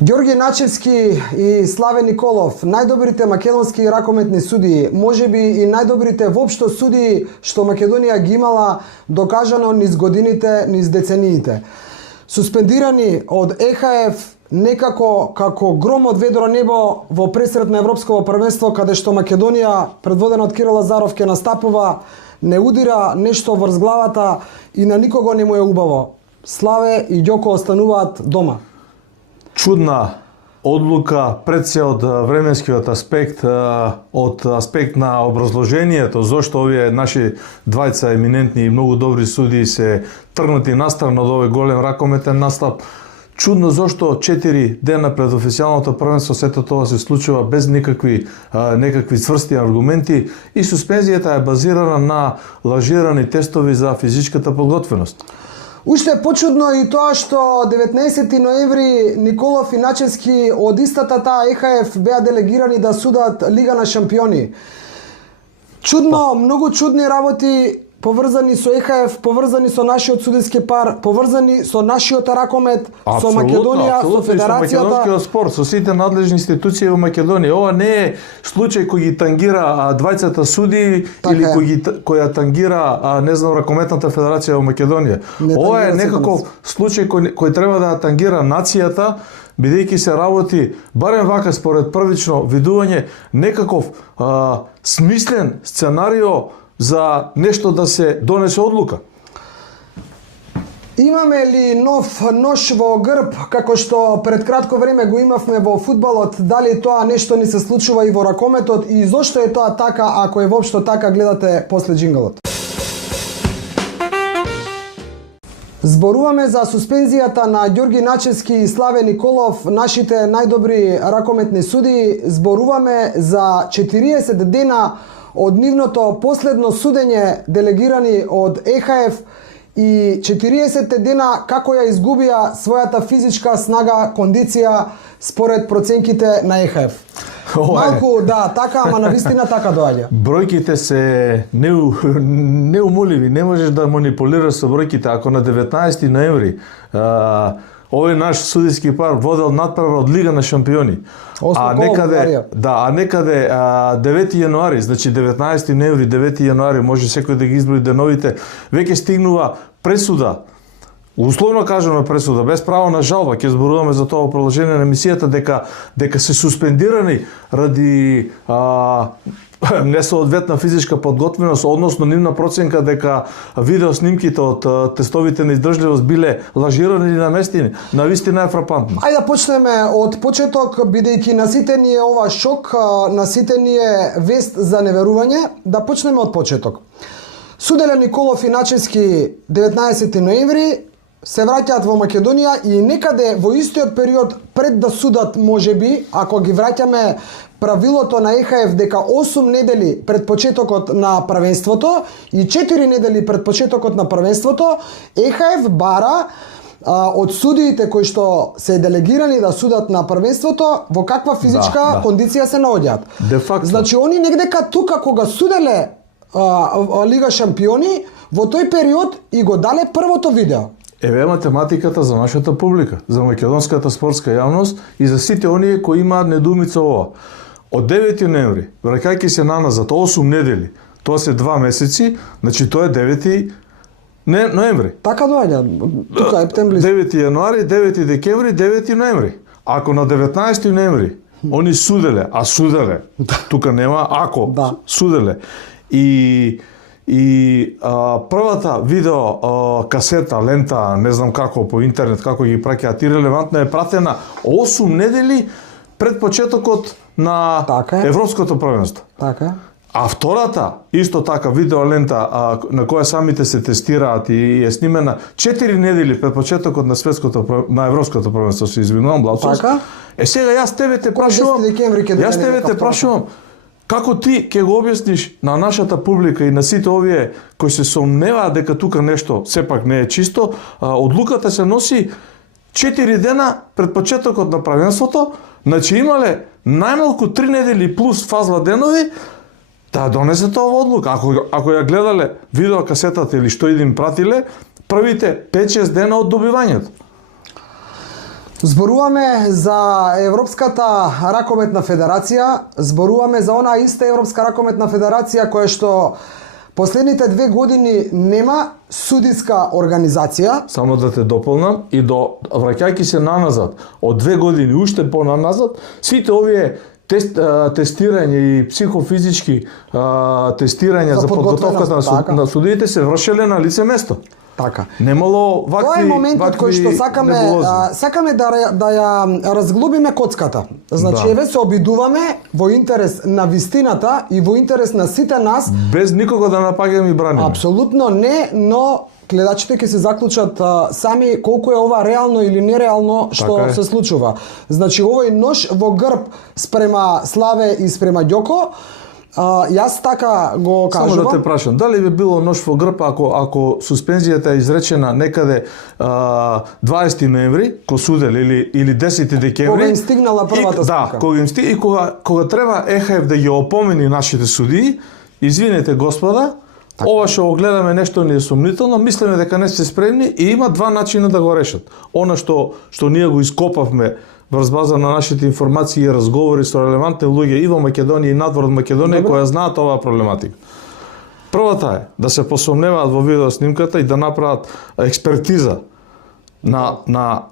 Ѓорги Начевски и Славе Николов, најдобрите македонски ракометни судии, можеби и најдобрите воопшто судии што Македонија ги имала, докажано низ годините, низ децениите. Суспендирани од ЕХФ некако како гром од ведро небо во пресрет на Европско првенство, каде што Македонија, предводена од Кирил Лазаров, ке настапува, не удира нешто врз главата и на никого не му е убаво. Славе и Ѓоко остануваат дома. Чудна одлука пред се од временскиот аспект, од аспект на образложението, зошто овие наши двајца еминентни и многу добри судии се тргнати настрана од овој голем ракометен настап. Чудно зошто 4 дена пред официјалното првенство сето тоа се случува без некакви цврсти аргументи и суспензијата е базирана на лажирани тестови за физичката подготвеност. Уште е почудно и тоа што 19 ноември Николов и Начевски од истата таа ЕХФ беа делегирани да судат Лига на шампиони. Чудно, многу чудни работи поврзани со ЕХФ, поврзани со нашиот судиски пар, поврзани со нашиот ракомет, со Македонија, со Федерацијата, со македонскиот спорт, со сите надлежни институции во Македонија. Ова не е случај кој ги тангира двајцата судии или која тангира, не знам, ракометната федерација во Македонија. Ова е некаков случај кој треба да тангира нацијата, бидејќи се работи, барем вака според првично видување, некаков смислен сценарио за нешто да се донесе одлука. Имаме ли нов нош во грб, како што пред кратко време го имавме во фудбалот? Дали тоа нешто ни се случува и во ракометот и зошто е тоа така, ако е воопшто така, гледате после джинглот. Зборуваме за суспензијата на Ѓорги Начевски и Славе Николов, нашите најдобри ракометни судии. Зборуваме за 40 дена од нивното последно судење делегирани од ЕХФ и 40 дена како ја изгубија својата физичка снага, кондиција според проценките на ЕХФ. Малку, да, така, ама навистина така доаѓа. Бројките се неумоливи, не можеш да манипулираш со бројките. Ако на 19 ноември овој наш судиски пар водел надпревар од Лига на шампиони. А некаде 9 јануари, значи 19 ноември, 9 јануари, може секој да ги изброи деновите, веќе стигнува пресуда. Условно кажано пресуда, без право на жалба, ќе зборуваме за тоа во продолжение на емисијата, дека се суспендирани ради несоодветна физичка подготвеност, односно нивна проценка дека видеоснимките од тестовите на издржливост биле лажирани или наместени. Навистина е фрапантно. Ајде да почнеме од почеток, бидејќи на сите ни е ова шок, на сите ни е вест за неверување. Да почнеме од почеток. Суделе Николов и Начевски 19 ноември се враќаат во Македонија и некаде во истиот период пред да судат, можеби, ако ги враќаме правилото на ЕХФ дека 8 недели пред почетокот на првенството и 4 недели пред почетокот на првенството, ЕХФ бара од судиите кои што се делегирани да судат на првенството во каква физичка кондиција се наоѓаат. Значи, они негдека тука кога суделе Лига шампиони, во тој период и го дале првото видео. Еве математиката за нашата публика, за македонската спортска јавност и за сите оние кои имаат недоумица ова. Од 9 ноември, враќајќи се наназад 8 недели, тоа се 2 месеци, значи тоа е 9 ноември. Така доаѓа, тука е темблиз. 9 јануари, 9 декември, 9 ноември. Ако на 19 ноември они суделе, тука нема ако, суделе, и првата видео касета, лента, не знам како по интернет, како ги праќаат, ирелевантно е пратена 8 недели пред почетокот на Европското првенство. Така. А втората, исто така, видео лента на која самите се тестираат и е снимена 4 недели пред почетокот на Европското првенство, се извинувам, Блауцус. Така. Сега јас тебе те прашувам, како ти ќе го објасниш на нашата публика и на сите овие кои се сомневаат дека тука нешто сепак не е чисто, одлуката се носи 4 дена пред почетокот на првенството, значи имале најмалку 3 недели плюс фазла денови да донесете ова одлука. Ако ја гледале видеокасетата или што им пратиле, првите 5-6 дена од добивањето. Зборуваме за Европската ракометна федерација, зборуваме за онаа иста Европска ракометна федерација која што последните 2 години нема судиска организација. Само да те дополнам и враќајќи се наназад, од 2 години уште понаназад, сите овие тестирање и психофизички тестирања за подготовката на судиите се вршеле на лице место. Така. Немало вакви. Тоа е моментот кој што сакаме да ја разглобиме коцката. Значи еве се обидуваме во интерес на вистината и во интерес на сите нас, без никого да напаѓаме и браниме. Апсолутно не, но гледачите ќе се заклучат сами колку е ова реално или нереално што така се случува. Значи овој нож во грб спрема Славе и спрема Ѓоко, јас така го кажувам. Само да те прашам, дали би било нож во грб ако суспензијата е изречена некаде 20 ноември, ко судел или 10 декември? Кога им стигнала првата снимка. Да, кога им стигна и кога треба ЕХФ да ги опомени нашите судии, извинете господа, така. Ова што го гледаме нешто не е сумнително, мислиме дека не се спремни и има 2 начина да го решат. Она што ние го ископавме врз база на нашите информации и разговори со релевантни луѓе и во Македонија и надвор од Македонија кои знаат оваа проблематика. Првата е да се посомневаат во видеоснимката и да направат експертиза на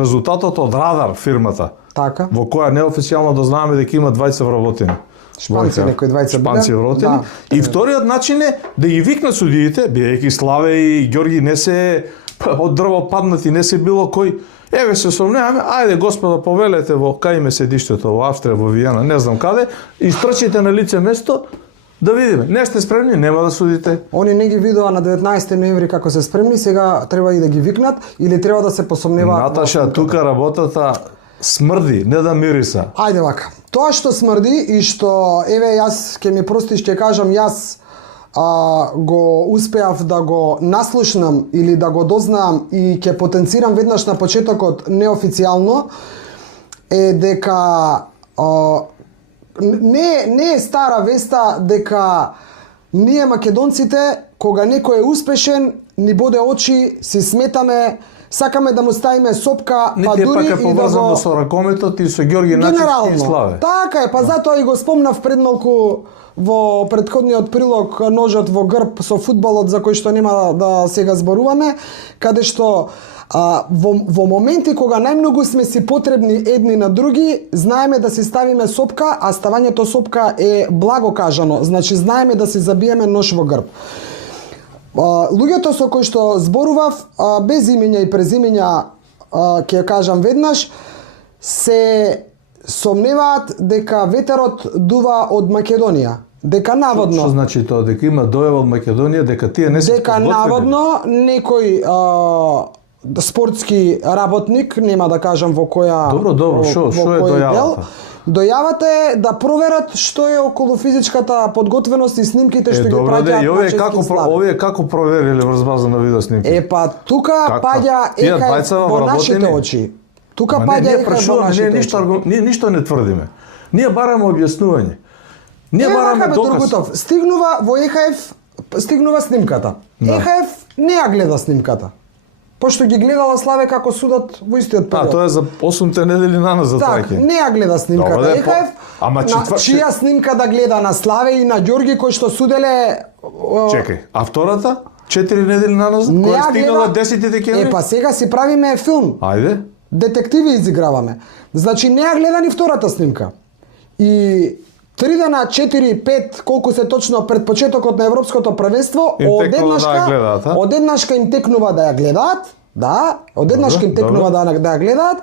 резултатот од радар фирмата. Така. Во која неофицијално дознаеме дека има 20 вработени. Шпанци вработени. И вториот начин е да ги викнат судиите, бидејќи Славе и Ѓорги не се од дрво паднати, не се било кој. Еве се сомневаме, ајде господа повелете во кај име седиштето во Австрија, во Виена, не знам каде, и стрчите на лице место да видиме. Не сте спремни, нема да судите. Они не ги видоа на 19 ноември како се спремни, сега треба и да ги викнат или треба да се посомневаат. Наташа, тука работата смрди, не да мириса. Ајде вака. Тоа што смрди и што еве јас ќе ми простиш, ќе кажам јас го успеав да го наслушнам или да го дознаам и ќе потенцирам веднаш на почетокот неофицијално е дека не е стара веста дека ние македонците кога некој е успешен ни боде очи, си сметаме, сакаме да му ставиме сопка, па дури и да го поврзано со ракометот и со Ѓорги Начевски и Славе. Така е, па затоа и го спомнав пред малку во претходниот прилог ножот во грб со фудбалот за кој што нема да сега зборуваме, каде што во моменти кога најмногу сме си потребни едни на други, знаеме да си ставиме сопка, а ставањето сопка е благо кажано, значи знаеме да си забиеме нож во грб. Луѓето со кои што зборував, без имиња и презимиња, ќе кажам веднаш, се сомневаат дека ветерот дува од Македонија. Дека наводно... Што значи тоа? Дека има дојава од Македонија, дека тие не се подготвени? Дека наводно некој спортски работник, нема да кажам во која... Добро, што е дојавата? Дојавата е да проверат што е околу физичката подготвеност и снимките што ги праќаат начески Славе. Овие како провериле врз база на видеоснимки? Па тука паѓа ЕХФ во нашите очи. Тука паѓа ЕХФ во нашите очи. Ние ништо не тврдиме. Ние бараме објаснување. Ние бараме доказ. Стигнува во ЕХФ, стигнува снимката. ЕХФ не ја гледа снимката. Пошто ги гледала Славе како судат во истиот период. Тоа е за 8 недели наназад. Так, не ја гледа снимката ЕХФ. Чија снимка да гледа на Славе и на Ѓорги кои што суделе... Чекај, а втората? 4 недели наназад? Која стигнала 10 декември? Па сега си правиме филм. Ајде. Детективи изиграваме. Значи не ја гледа ни втората снимка. И 3 дена, 4, 5, колку се точно пред почетокот на Европското првенство, одеднашка им текнува да ја гледаат, да, одеднашка им текнува да ја гледаат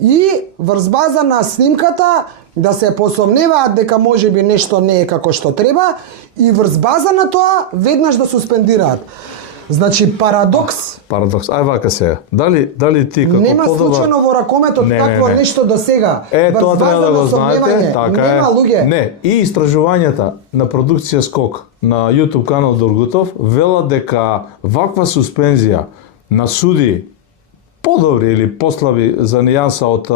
и врз база на снимката да се посомневаат дека можеби нешто не е како што треба и врз база на тоа веднаш да суспендираат. Значи парадокс. Ај вака сега. Дали ти како нема случајно во ракометот такво нешто до сега. Тоа треба да го знаете, така е. Нема луѓе. Не, и истражувањата на продукција Скок на YouTube канал Дургутов велат дека ваква суспензија на суди подобри или послаби за нијанса од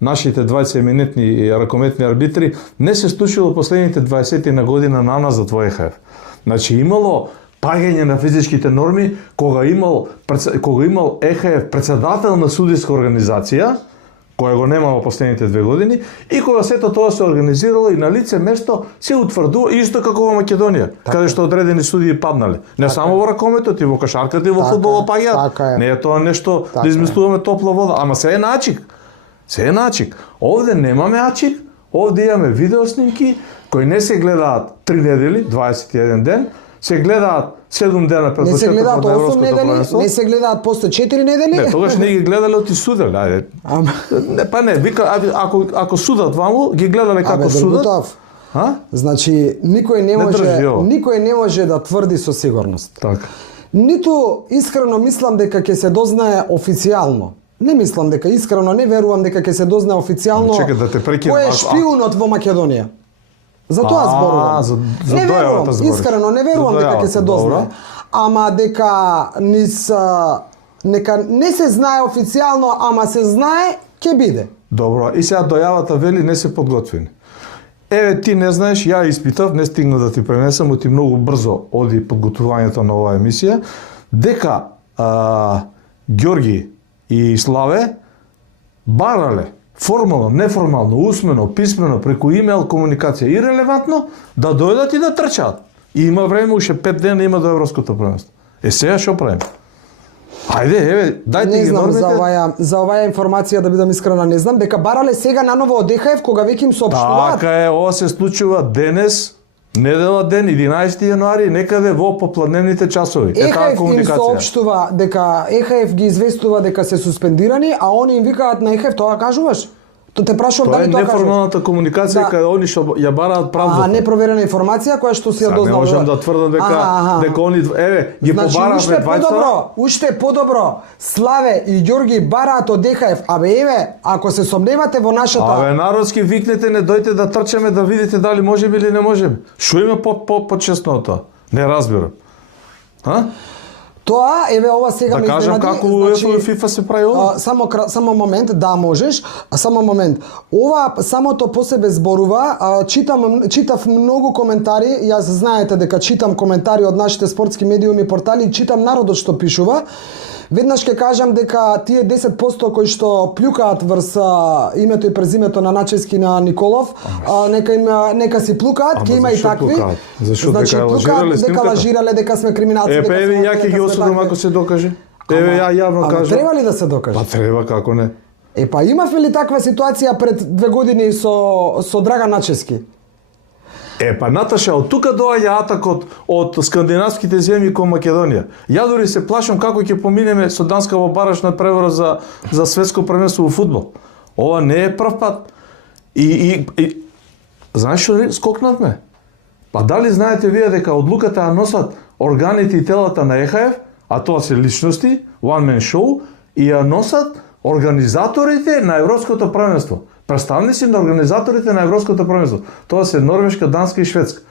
нашите 20-минутни ракометни арбитри не се случило последните 20 на година наназад во ЕХФ. Значи имало паѓање на физичките норми кога имал ЕХФ председател на судиска организација, која го нема во последните 2 години, и кога сето тоа се организирало и на лице место се утврдува исто како во Македонија, каде што одредени судии паднале. Не само во ракометот, и во кошарката, и во фудбалот паѓаат. Не е тоа нешто да измислуваме топла вода, ама се е начик. Се е начик. Овде немаме ачик, овде имаме видеоснимки кои не се гледаат 3 недели, 21 ден, се гледаат 7 дена пред почетокот на Европското првенство. Не се гледаат после 4 недели. Не, тогаш не ги гледале оти судел, ајде. Не, па не, вика ако судат ваму, ги гледале како судат. Значи никој не може да тврди со сигурност. Така. Ниту искрено мислам дека ќе се дознае официјално. Не мислам дека искрено не верувам дека ќе се дознае официјално кој е шпиунот во Македонија. За тоа зборувам. Не верувам, искрено не верувам дека ќе се дознае. Ама дека нека не се знае официјално, ама се знае, ќе биде. Добро, и сега дојавата вели не се подготвени. Еве ти не знаеш, ја испитав, не стигна да ти пренесам, оти многу брзо оди подготвувањето на оваа емисија, дека Ѓорги и Славе барале формално, неформално, усмено, писмено, преку имејл комуникација и релевантно да дојдат и да трчаат. И има време, уште 5 дена има до Европското првенство. Сега што правиме? Ајде, еве, дајте ги нормите. Не знам за оваа информација, да бидам искрена, не знам, дека барале сега наново од ЕХФ кога веќе им соопштуваат. Така е, ова се случува денес, недела ден, 11 јануари, некаде во попладневните часови. ЕХФ им соопштува дека ЕХФ ги известува дека се суспендирани, а они им викаат на ЕХФ, тоа кажуваш? Те прашувам дали тоа кажуваш? Тоа е неформалната комуникација каде они што ја бараат правдата. Непроверена информација која што си ја дознал. Не можам да тврдам дека они ги побараат пред двајца. Уште подобро. Славе и Ѓорги бараат од ЕХФ. Еве, ако се сомневате во нашата народски викнете, не дојте да трчаме да видите дали можеме или не можеме. Што има почесно од тоа? Не разбирам. Тоа, еве ова сега ме изненади. Да кажам како УЕФА и ФИФА се прави ова? Само момент, да можеш, само момент. Ова самото по себе зборува, читав многу коментари, јас знаете дека читам коментари од нашите спортски медиуми, портали и читам народот што пишува. Веднаш ќе кажам дека тие 10% кои што плюкаат врз името и презимето на Начевски на Николов, нека си плукаат, ќе има и такви. Зашто дека лажирале снимката? Дека лажирале, дека сме криминалци. Еве ја ќе ги осудам ако се докаже. Еве ја јавно кажам. Треба ли да се докаже? Па треба, како не. Имавме ли таква ситуација пред 2 години со Драган Начевски? Наташа, од тука доаѓа атакот од скандинавските земји кон Македонија. Ја дури се плашам како ќе поминеме со Данска во барачна превора за светско првенство во фудбал. Ова не е прв пат. Знаеш што скокнавме? Па дали знаете вие дека одлуката ја носат органите и телата на ЕХФ, а тоа се личности, one man show, и ја носат организаторите на Европското првенство. Представници на организаторите на Европското првенство. Тоа се Норвешка, Данска и Шведска.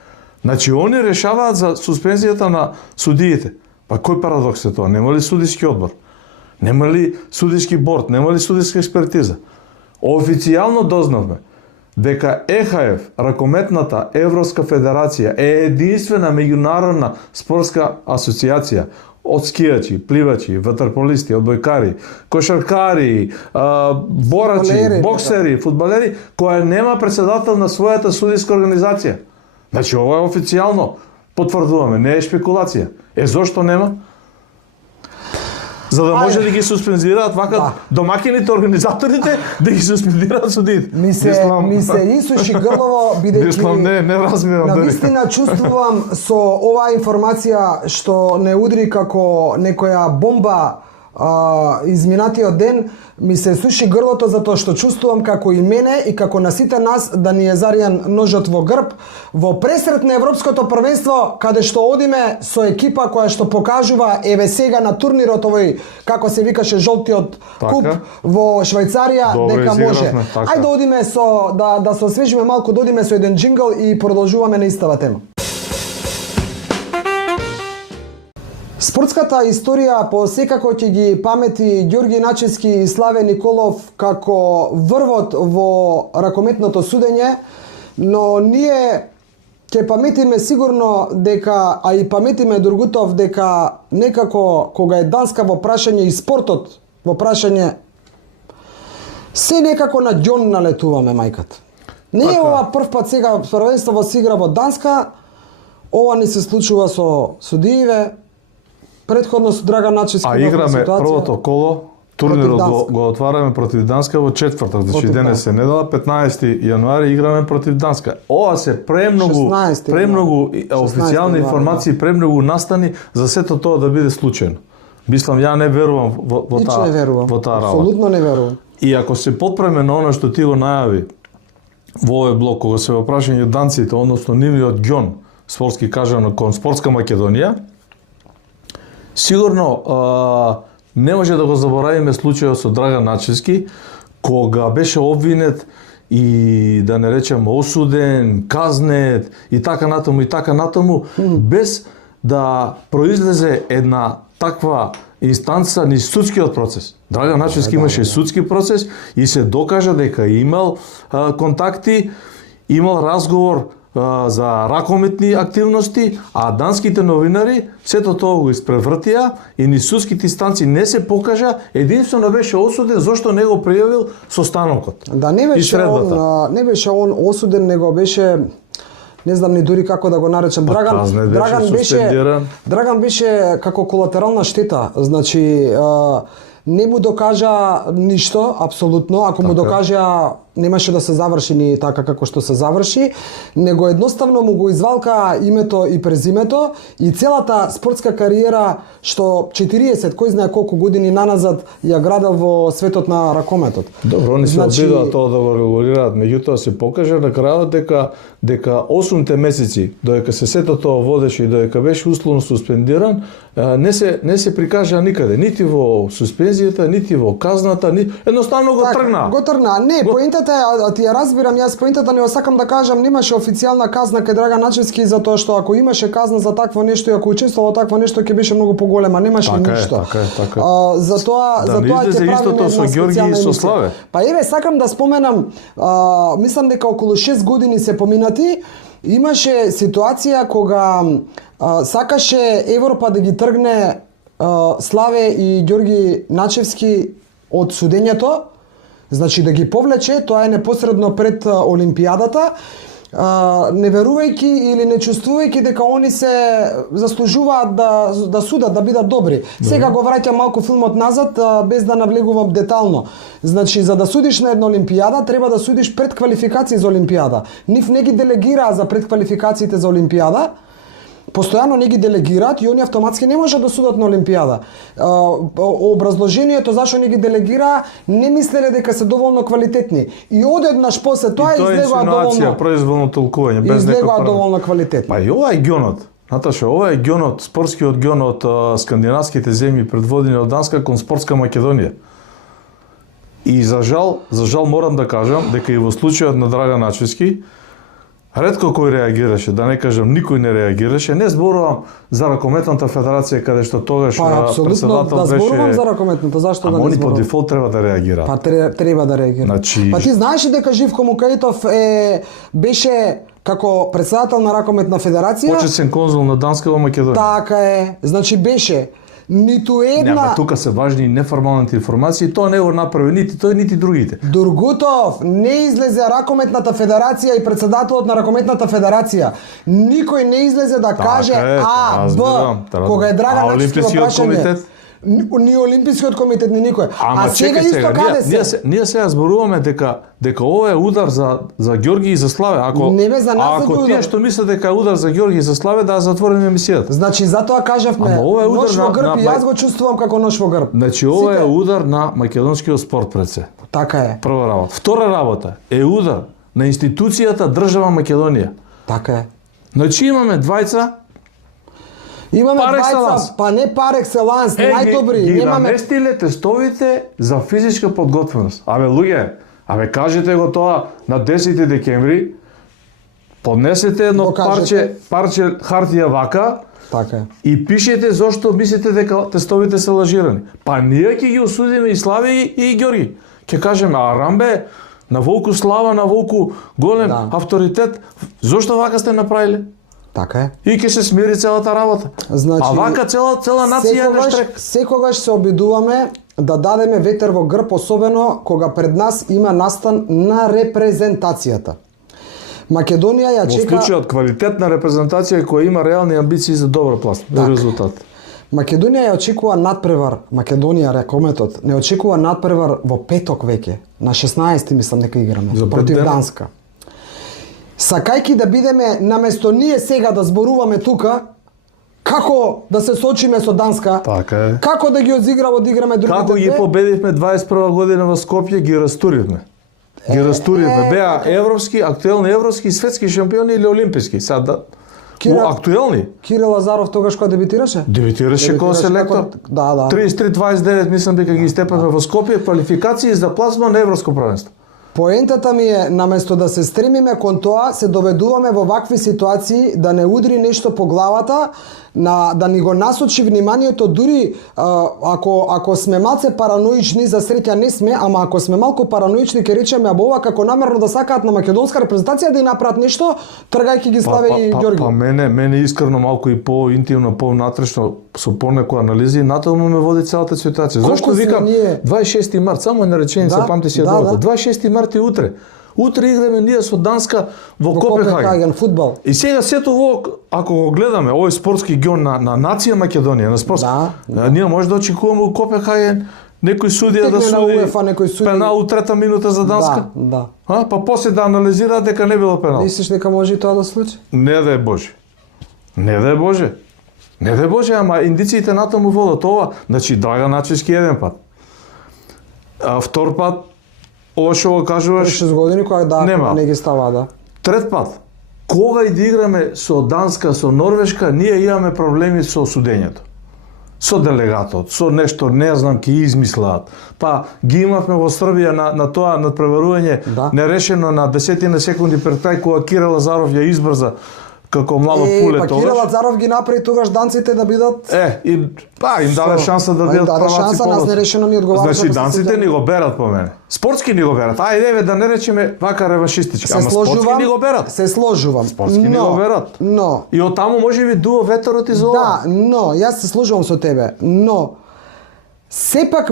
Значи, они решаваат за суспензијата на судиите. Па кој парадокс е тоа? Нема ли судиски одбор? Нема ли судиски борд? Нема ли судиска експертиза? Официјално дознавме дека ЕХФ, ракометната Европска федерација, е единствена меѓународна спортска асоциација од скијачи, пливачи, ватерполисти, одбојкари, кошаркари, борачи, боксери, фудбалери, која нема председател на својата судиска организација. Значи, ова е официјално, потврдуваме, не е шпекулација. Зошто нема? За да може да ги суспензираат вака домакините, организаторите, да ги суспендираат судиите. Ми се исуши грлово, бидејќи не разбирам дали. Навистина чувствувам со оваа информација што не удри како некоја бомба изминатиот ден, ми се суши грлото затоа што чувствувам како и мене и како на сите нас да ни е заријан ножот во грб во пресрет на Европското првенство, каде што одиме со екипа која што покажува еве сега на турнирот овој, како се викаше, жолтиот куп во Швајцарија, дека може. Ајде одиме да се освежиме малку, да одиме со еден џингл и продолжуваме на истава тема. Спортската историја посекако ќе ги памети Ѓорги Начевски и Славе Николов како врвот во ракометното судење, но ние ќе паметиме сигурно дека, а и паметиме Дургутов дека некако кога е Данска во прашање и спортот во прашање, се некако на ѓон налетуваме мајката. Не е ова прв пат сега првенство се игра во Данска, ова ни се случува со судиите, претходно со Драган Начевски. А играме првото коло, турнирот го отвараме против Данска во четврток, значи денес е недела, 15 јануари играме против Данска. Ова се премногу официјални информации, премногу настани за сето тоа да биде случајно. Мислам, ја не верувам во таа работа. Апсолутно не верувам. И ако се потпреме на она што ти го најави во овој блок, кога се во прашање данците, односно нивниот ѓон, спортски кажано, кон Спортска Македонија, сигурно не може да го заборавиме случајот со Драган Начевски, кога беше обвинет и да не речем осуден, казнет и така натаму, без да произлезе една таква инстанца ни судскиот процес. Драган Начевски имаше судски процес и се докажа дека имал контакти, имал разговор за ракометни активности, а данските новинари сето тоа го испревртија и ни судските инстанции не се покажа, единствено беше осуден зашто не го пријавил со станокот. Да, не беше он осуден, него беше, не знам ни дури како да го наречам. Драган беше како колатерална штета, значи не му докажа ништо, апсолутно, ако му докажа немаше да се заврши ни така како што се заврши, него едноставно му го извалка името и презимето и целата спортска кариера што 40, кој знае колку години наназад ја градел во светот на ракометот. Добро, они се обидоа тоа да го регулираат, меѓутоа се покажа на крајот дека 8 месеци додека се сето тоа водеше и додека беше условно суспендиран, не се прикажа никаде, нити во суспензијата, нити во казната, едноставно го тргна. Го тргна. Не, поентата е, ти ја разбирам, јас поентата не сакам да кажам, немаше официјална казна кај Драган Начевски затоа што ако имаше казна за такво нешто и ако учествувал во такво нешто ќе беше многу поголема, немаше ништо. Така. Затоа ќе правиме со Ѓорги и со Славе. Па еве сакам да споменам, мислам дека околу 6 години се поминати, имаше ситуација кога сакаше Европа да ги тргне Славе и Ѓорги Начевски од судењето, значи да ги повлече, тоа е непосредно пред Олимпијадата, не верувајќи или не чувствувајќи дека они се заслужуваат да судат, да бидат добри. Сега го враќам малку филмот назад, без да навлегувам детално. Значи, за да судиш на една Олимпијада, треба да судиш пред квалификации за Олимпијада. Нив не ги делегираа за предквалификациите за Олимпијада, постојано не ги делегираат и они автоматски не можат да судат на Олимпијада. Образложението зашо не ги делегираа, не мислеле дека се доволно квалитетни. И одеднаш после тоа излегува доволно произволно толкување без излегува доволно квалитетни. Па и ова е ѓонот. Наташа, ова е ѓонот, спортскиот ѓон од скандинавските земји предводени од Данска кон Спортска Македонија. И за жал морам да кажам дека и во случајот на Драган Начевски ретко кој реагираше, да не кажам никој не реагираше. Не зборувам за Ракометната федерација каде што тогаш председател беше. Да зборувам за Ракометната, зашто да не зборувам? Они по дефолт треба да реагираат. Па треба да реагираат. Значи... Па ти знаеш дека Живко Мукаитов беше како председател на Ракометна федерација? Почетен конзул на Данска во Македонија. Така е. Значи беше ниту една... Нема, тука се важни и неформалните информации, тоа не го направи нити тој, нити другите. Дургутов не излезе Ракометната федерација и председателот на Ракометната федерација. Никој не излезе да каже кога е Драган Начевски во прашање. Ни Олимпискиот комитет, ни никој. А сега исто каде се? Ние сега зборуваме дека ова е удар за Ѓорги и за Славе. Ако тие што мислат дека е удар за Ѓорги и за Славе, да затвориме емисијата. Значи затоа кажавме нош во грб и јас го чувствувам како нош во грб. Значи ова е удар на македонскиот спорт пред се. Така е. Прва работа. Втора работа е удар на институцијата држава Македонија. Така е. Значи имаме двајца. Имаме двајца, па не пар екселанс, најдобри. Ги наместиле тестовите за физичка подготвеност. Абе кажете го тоа на 10 декември, поднесете едно парче хартија вака, така и пишете зошто мислите дека тестовите се лажирани. Па ние ќе ги осудиме и Слави и Ѓорги. Ќе кажеме, Рамбе, на волку слава, на волку голем авторитет. Зошто вака сте направиле? Така е. И ќе се смири целата работа. Значи, а вака цела нација е на штрек. Секогаш се обидуваме да дадеме ветер во грб, особено кога пред нас има настан на репрезентацијата. Македонија ја чека... Во случајот квалитетна репрезентација која има реални амбиции за добра резултат. Македонија ја очекува надпревар, Македонија рекометот не очекува надпревар во петок веќе, на 16 мислам дека играме против Данска. Сакајки да бидеме наместо ние сега да зборуваме тука како да се сочиме со Данска, така е. Како да ги одиграме другите. Како ги победивме 21 година во Скопје, ги растуривме. Беа европски, актуелни европски и светски шампиони или олимписки. Сада актуелни. Кирил Лазаров тогаш кога дебитираше? Дебитираше како селектор. Да. 33-29 мислам дека ги степаме во Скопје, квалификации за пласман на европско првенство. Поентата ми е, наместо да се стремиме кон тоа, се доведуваме во вакви ситуации да не удри нешто по главата, да ни го насочи вниманието, дури ако сме малце параноични, за среќа не сме, ама ако сме малку параноични, ќе речеме ова како намерно да сакаат на македонска репрезентација да и направат нешто, тргајќи ги Славе и Ѓорги. Мене искрено малку и по-интимно, по-внатрешно, со понеку анализи, натаму ме води целата ситуација. Зошто викам 26 март, само една реченица, памти си ја добро. 26 март е утре. Утре играме ние со Данска во Копенхаген фудбал. И сега сето во, ако го гледаме, овој спортски гон на нација Македонија, на спортски. Ние може да очекуваме у Копенхаген некој судија да суди пенал у трета минута за Данска. Да. Па после да анализира дека не било пенал. Мислиш дека може и тоа да случи? Не да е Боже. Не да е Боже. Не да е Боже, ама индициите натаму водат ова. Значи Драган Ачевски еден пат. Втор пат ова што го кажуваш... 6 години кога не ги става, да. Трет пат, кога и да играме со Данска, со Норвешка, ние имаме проблеми со судењето. Со делегатот, со нешто, не знам, ки измислаат. Па ги имавме во Србија на тоа надпреварување нерешено на 10 секунди пред крај, кога Кирил Лазаров ја избрза како младо пуле тогаш. Кирил Лазаров ги направи тогаш данците да бидат... им даде шанса да бидат праваци. Даде шанса, нас нерешено ни одговара. Значи данците ни го берат по мене. Спортски ни го берат. Ајде да не речеме вака реваншистички, ама спортски ни го берат. Се сложувам. Спортски ни го берат. Но и од таму можеби дуо ветерот из ова. Да, но јас се сложувам со тебе, но сепак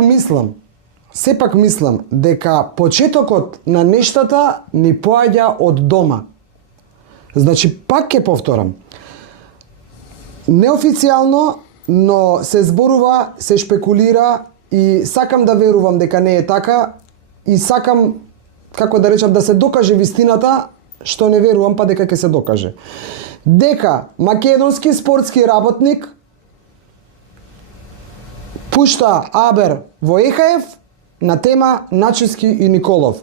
мислам дека почетокот на нештата ни поаѓа од дома. Значи, пак ќе повторам. Неофицијално, но се зборува, се шпекулира и сакам да верувам дека не е така и сакам, како да речам, да се докаже вистината, што не верувам па дека ќе се докаже. Дека македонски спортски работник пушта Абер во ЕХФ на тема Начевски и Николов.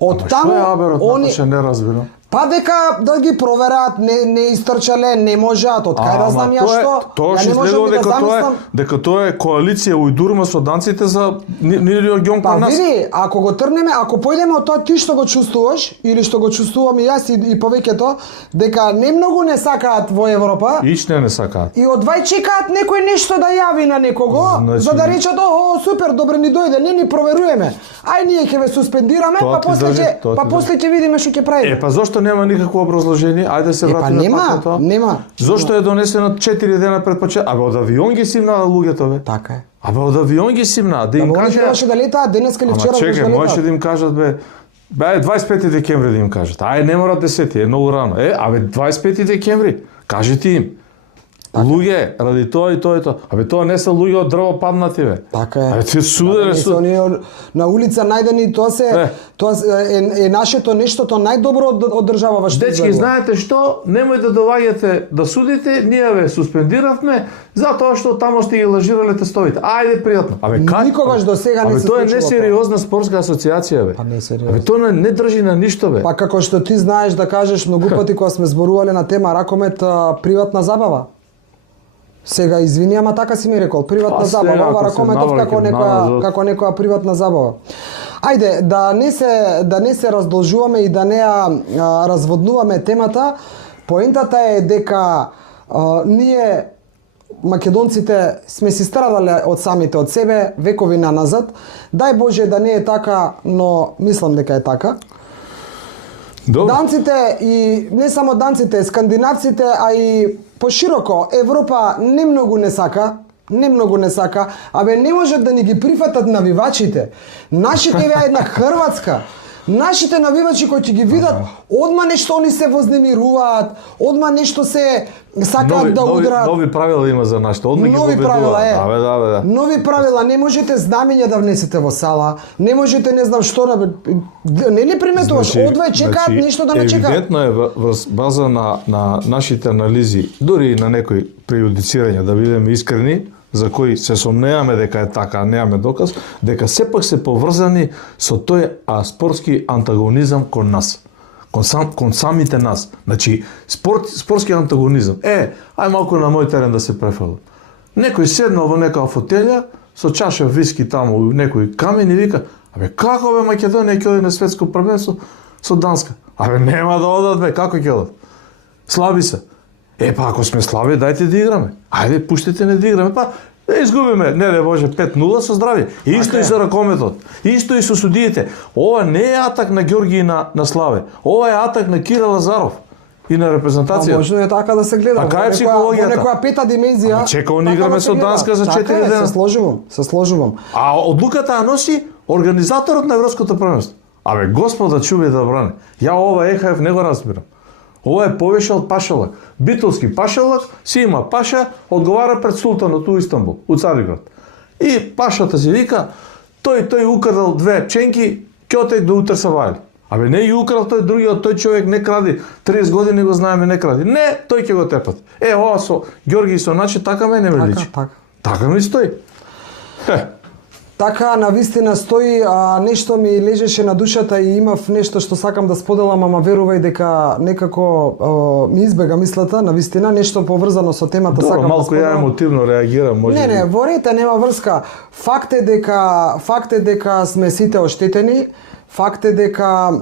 Од таму што е Аберот, што не разбирам. Па дека да ги провераат, не истрчале, не можат, од кај да знам ја што. Тоа што изгледува дека тоа е коалиција ујдурма со данците за регион кон нас. Па види, ако го трнеме, ако појдеме од тоа ти што го чувствуваш или што го чувствувам и јас и повеќето, дека не многу не сакаат во Европа. Ичне не сакаат. И одвај чекаат некој нешто да јави на некого, за да речат супер, добре ни дојде, не ни проверуваме. Ај ние ќе ве суспендираме, па после ќе видиме што ќе правиме. Па зошто нема никакво образложение? Ајде се вратиме пак на тоа. Нема. Зошто е донесено 4 дена пред почеток? Абе од авион ги симнаа луѓето бе. Така е. Абе од авион ги симнаа, да им каже. Требаше да летаат денеска или вчера. Ама чекај, можеше да им кажат бе 25 декември да им кажат. Ај не мора 10, е многу рано. Абе 25 декември. Кажете им. Луѓе, ради тоа и тоа и тоа. Абе тоа не се луѓе од дрво паднати бе. Така е. Абе ти суделе на улица најдени, тоа е нашето нештото најдобро од држава што. Дечки, знаете што? Немој да доваѓате да судите, ние ве суспендиравме затоа што тамо сте ги лажирале тестовите. Ајде пријатно. Абе как? Никогаш до сега не се случува. Абе тоа е несериозна спортска асоциација бе. Па несериозна. Абе тоа не држи на ништо бе. Па како што ти знаеш да кажеш многу пати кога сме зборувале на тема ракомет, приватна забава. Сега извини, ама така си ми рекол, приватна забава, ова ракометов како некоја приватна забава. Ајде, да не се раздолжуваме и да не разводнуваме темата, поентата е дека ние македонците сме си страдале од самите од себе векови наназад. Дај Боже да не е така, но мислам дека е така. Добро. Данците и не само данците, скандинавците, а и пошироко Европа не многу не сака, абе не можат да ни ги прифатат навивачите. Нашите беа една Хрватска. Нашите навивачи кои ќе ги видат, одма нешто они се вознемируваат, одма нешто се сакаат да удрат. Нови правила има за нашите, одма ги Нови правила победуваат. Да. Нови правила, не можете знамења да внесете во сала, не можете не знам што не ли приметуваш, одвај чекаат нешто да не чекаат. Евидентно е во база на нашите анализи, дури и на некои прејудицирања, да бидеме искрени, за кои се сомневаме дека е така, немаме доказ, дека сепак се поврзани со тој спортски антагонизам кон нас. Кон самите нас. Значи, спортски антагонизам. Ај малку на мој терен да се префалам. Некој седнал во некоја фотелја, со чаша виски таму, некој камен и вика, абе, како бе Македонија ќе оди на светско првенство со Данска? Абе, нема да одат, бе, како ќе одат? Слаби се. Па ако сме слаби, дајте да играме. Ајде, пуштите не да играме. Па, да изгубиме, не да Боже, 5-0 со здрави. Исто и со ракометот. Исто и со судиите. Ова не е атак на Ѓорги и на Славе. Ова е атак на Кира Лазаров и на репрезентацијата. Можно е така да се гледа. А кај е психологијата? Во некоја пета димензија. Чека, они играме со Данска за 4 дена. Се сложувам. А одлуката ја носи организаторот на Европското првенство. Абе, Господа чуви да бране. Ја ова ЕХФ не го разбирам. Ова е повеќе од пашалак. Битолски пашалак си има паша, одговара пред султанот у Истанбул, у Цариград. И пашата си вика, тој украдал 2 пченки, ќе до утре са вајали. Абе не ја украл тој другиот, тој човек не кради, 30 години го знаеме не кради. Не, тој ќе го тепат. Ова со Ѓорги со Начи така мене ме личи. Така ми стои. Така, навистина стои, нешто ми лежеше на душата и имав нешто што сакам да споделам, ама верувај дека некако ми избега мислата, навистина, нешто поврзано со темата сакам малку да споделам. Малку ја емотивно реагирам, може. Не, ворете, нема врска. Факт е дека сме сите оштетени, факт е дека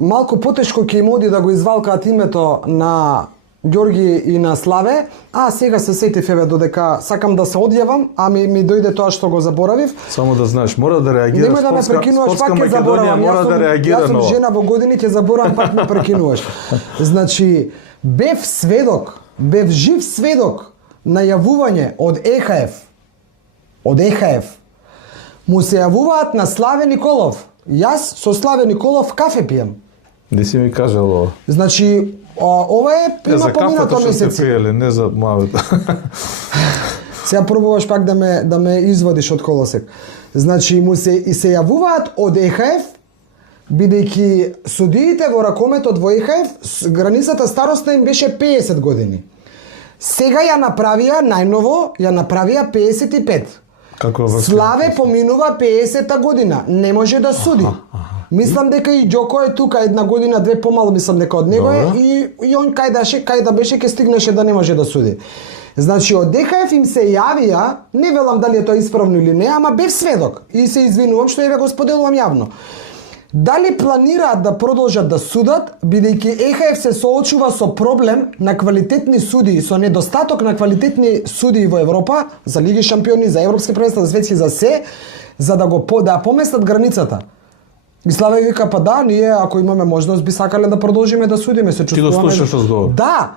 малку потешко ќе им оди да го извалкаат името на Ѓорги и на Славе, сега се сетив додека сакам да се одјавам, ми дојде тоа што го заборавив. Само да знаеш, мора да реагира. Нема да ме прекинуваш, пак ќе заборавам. Мора да реагира. Јас сум жена во години, ќе заборавам, пак ме прекинуваш. Значи, бев жив сведок на јавување од ЕХФ. Му се јавуваат на Славе Николов. Јас со Славе Николов кафе пијам. Не си ми кажал ова. Значи, ова е има поминато месеци. Пиеле, не за мавето. Сега пробуваш пак да ме изводиш од колосек. Значи, му се јавуваат од ЕХФ, бидејќи судиите во ракометот во ЕХФ, границата староста им беше 50 години. Сега ја направија, најново, 55. Славе поминува 50-та година, не може да суди. Мислам дека и Ѓоко е тука една година, 2 помало, мислам дека од него е и он кај да беше ќе стигнеше да не може да суди. Значи од ДХФ им се јавија, не велам дали е тоа исправно или не, ама бев сведок и се извинувам што ја го споделувам јавно. Дали планираат да продолжат да судат, бидејќи ЕХФ се соочува со проблем на квалитетни судии, со недостаток на квалитетни судии во Европа, за Лиги шампиони, за европски првенства, за светски, за се, за да поместат границата. И Славе вика, па да, ние ако имаме можност би сакале да продолжиме да судиме, се чувствуваме. Ти го слушаш разговор? Да.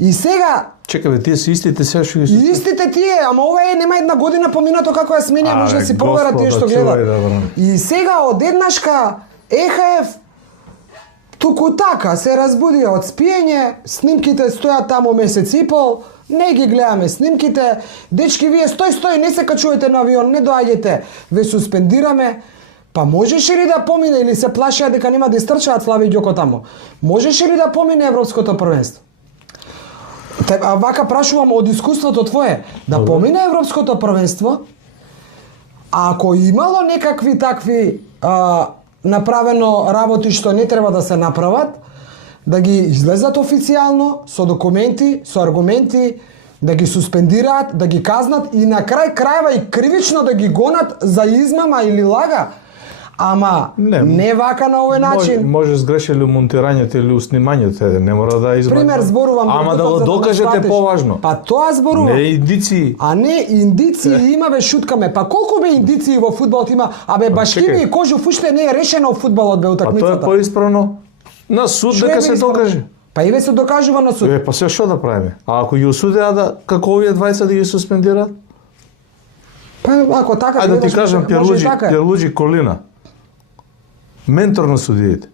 И сега чекаве, тие се истите сега што ги истите тие, ама ова е нема една година поминато како ја сменија, може да си проверат тие што гледат. И сега одеднашка ЕХФ туку така се разбудија од спиење, снимките стојат таму месец и пол, не ги гледаме снимките, дечки вие стој, не се качувате на авион, не доаѓате, ве суспендираме. Па можеше ли да помине или се плашеа дека нема да истрчаат Слави и Ѓоко таму? Можеше ли да помине Европското првенство? Вака прашувам од искуството твое, да помине Европското првенство, ако имало некакви такви направено работи што не треба да се направат, да ги излезат официјално, со документи, со аргументи, да ги суспендираат, да ги казнат и на крај крајва и кривично да ги гонат за измама или лага. Ама не вака на овој начин. Може сгрешили монтирањето или уснимањето, не мора да избрати. Пример зборувам. Ама да го докажете поважно. Па тоа зборувам. Не индици. А не индици има бе шуткаме. Па колку бе индици во фудбалот има? Абе Башкиви и Кожув уште не е решено фудбалот бе утакмицата. А тоа е поисправно. На суд дека се докаже. Па и ве се докажува на суд. Па се што да правиме? А ако ги осудеа да како овие двајца да ги суспендираат? Па ако така да ти кажам Пјерлуџи Колина. Ментор на судиите.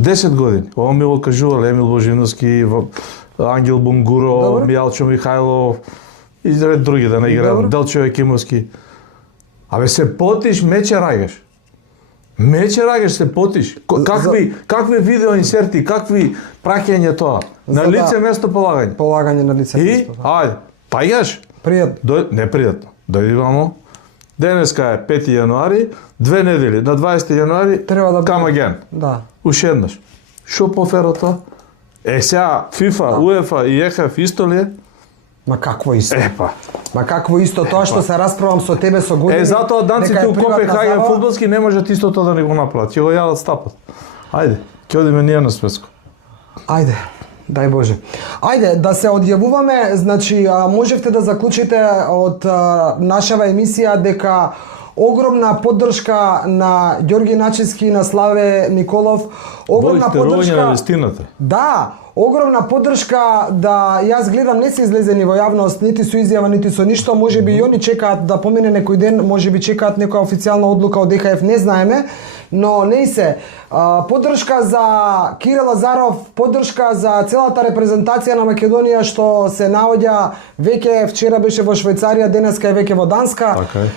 10 години. Ова ми го кажувал Емил Божиновски, Ангел Бунгуро, Мијалчо Михајлов и ред други да не играат, Делчо Екимовски. Абе се потиш, мече рагаш. Мече рагаш, се потиш. Какви видео инсерти, какви праќање тоа? На лице место полагање. Полагање на лице место. И, ајде, паѓаш? Пријатно. Непријатно. Дојди вамо. Денеска е 5 јануари, 2 недели, на 20 јануари, треба да come again. Да. Уште еднаш. Шо поферо тоа? Сега FIFA, UEFA и ЕХФ исто ли е? Ма какво исто? Епа. Ма какво исто? Тоа што се расправам со тебе со години. Затоа данците у Копенхаген фудбалски не можат истото да не го направат. Ќе го јадат стапот. Ајде, ќе одиме ние на светско. Ајде. Дај Боже. Ајде, да се одјавуваме, значи, можевте да заклучите од нашава емисија дека огромна поддршка на Ѓорги Начевски и на Славе Николов. Огромна поддршка на вистината. Да, огромна поддршка да јас гледам не се излезени во јавност нити со изјава нити со ништо, можеби и они чекаат да помине некој ден, можеби чекаат некоја официјална одлука од ЕХФ, не знаеме, но не се. Поддршка за Кирил Лазаров, поддршка за целата репрезентација на Македонија што се наоѓа веќе, вчера беше во Швајцарија, денеска е веќе во Данска. Така е.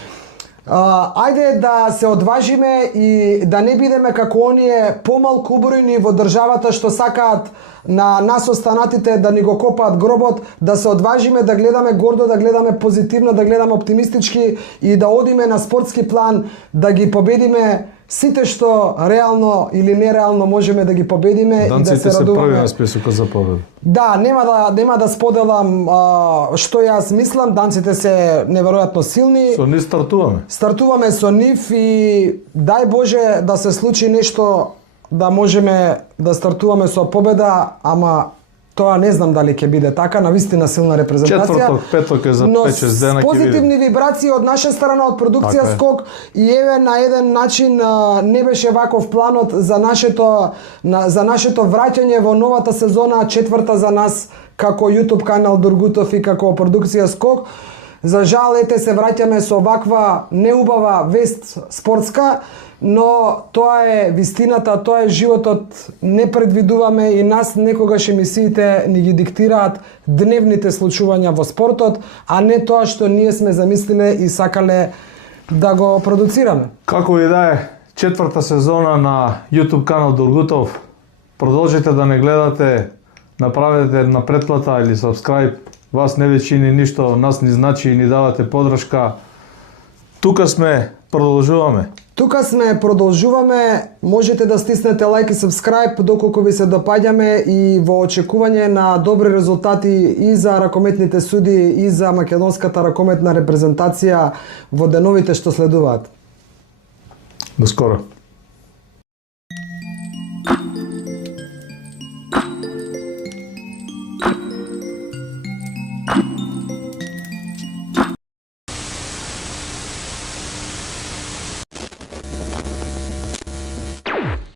Ајде да се одважиме и да не бидеме како оние помалку бројни во државата што сакаат на нас останатите да ни го копаат гробот, да се одважиме, да гледаме гордо, да гледаме позитивно, да гледаме оптимистички и да одиме на спортски план, да ги победиме сите што реално или нереално можеме да ги победиме. Данците и да се радуваме. се први на списокот за победа. Да, нема да споделам што јас мислам, данците се неверојатно силни. Со нив стартуваме. Стартуваме со нив и дај Боже да се случи нешто да можеме да стартуваме со победа, ама тоа не знам дали ќе биде така, навистина силна репрезентација. Четврток, петок е за 5-6 дена ќе видиме. Позитивни вибрации од наша страна, од продукција така Скок и еве на еден начин не беше ваков планот за нашето враќање во новата сезона, четврта за нас како YouTube канал Дургутов и како продукција Скок. За жал ете се враќаме со ваква неубава вест спортска, но тоа е вистината, тоа е животот, не предвидуваме и нас некогаш емисиите ни ги диктираат дневните случувања во спортот, а не тоа што ние сме замислиле и сакале да го продуцираме. Како и да е, четврта сезона на YouTube канал Дургутов. Продолжите да не гледате, направете на претплата или subscribe. Вас не ви чини ништо, нас ни значи и ни давате поддршка. Тука сме, продолжуваме. Тука сме, продолжуваме. Можете да стиснете лайк и subscribe доколку ви се допаѓаме и во очекување на добри резултати и за ракометните суди и за македонската ракометна репрезентација во деновите што следуваат. До скоро.